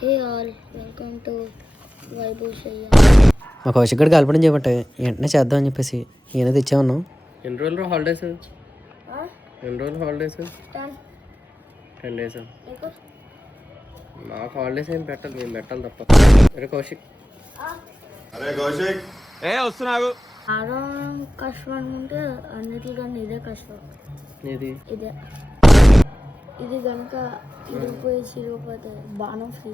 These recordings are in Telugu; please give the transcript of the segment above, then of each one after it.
హే ఆల్ వెల్కమ్ టు వైభూషయ్య. మా కౌశిక్ గడు కలపడం చేయబట్టే వెంటనే చేద్దాం అని చెప్పేసి ఈయన తెచ్చామన్నాం. ఎన్ని రోజులు హాలిడేస్? ఎన్ని రోజులు హాలిడేస్? 10 days. మాకు హాలిడేస్ ఏం పెట్టాలి, మేము పెట్టాలి తప్ప. అరే కౌశిక్, ఏ వస్తున్నావు. ఆరోగ్యం కష్టం ఉంటే అన్నిటికన్నా ఇదే కష్టం. ఇది ఇదే ఇది కనుక ఇరిగిపోయి చిరిగిపోతే బాణం ఫ్రీ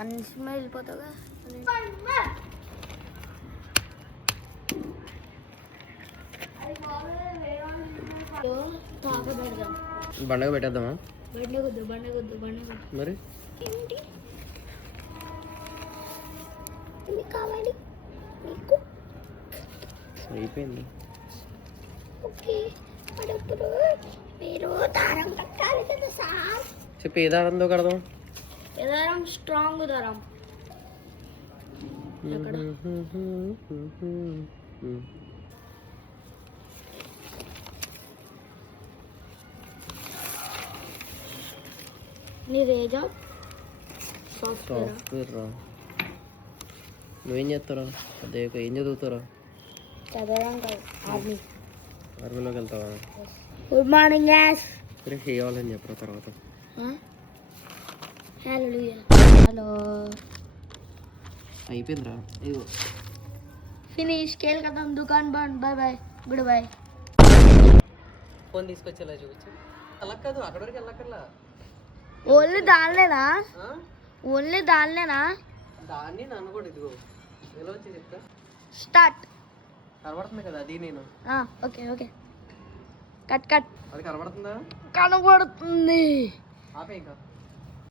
అన్ని సినిమా వెళ్ళిపోతావుగా. తాక పెడదాం, బండగా పెట్టేద్దామా? బండగొద్దు బండగొద్దు బండగొద్దు. మరి ఏంటి ఇది కావాలి నీకు? అయిపోయింది. ఓకే, అప్పుడు మీరు దారం కట్టాలి కదా సార్. చెప్పి ఏ దారంతో కడదాం? ఏదారం స్ట్రాంగ్ దారం. ఎక్కడ నీ రేజా సాఫ్ట్వేర్ రా. నువ్వేం చేస్తారా? అదే ఏం చదువుతారా? చదవడం కాదు, ఆర్మీ. ఆర్మీలోకి వెళ్తావా? గుడ్ మార్నింగ్ యాస్. సరే చేయాలని చెప్పరా తర్వాత. హలో అయిపోయిందిరా. ఇదిగో ఫినిష్ కేల్ కదా, దుకాన్ బంద్. Bye bye, good boy. Phone తీసుకొచ్చేలా చూపించు. అలా కాదు, అక్కడ వరకు వెళ్ళక్కర్లా. ఓన్లీ దానిలేనా? ఓన్లీ దానిలేనా? దాన్ని నన్ను కూడా ఇదిగో ఎలా వచ్చి చెప్తా. స్టార్ట్. కనబడుతుంది కదా అది నేను. Okay okay, cut cut. అది కనబడుతుందా? కనబడుతుంది. ఆపే ఇంకా.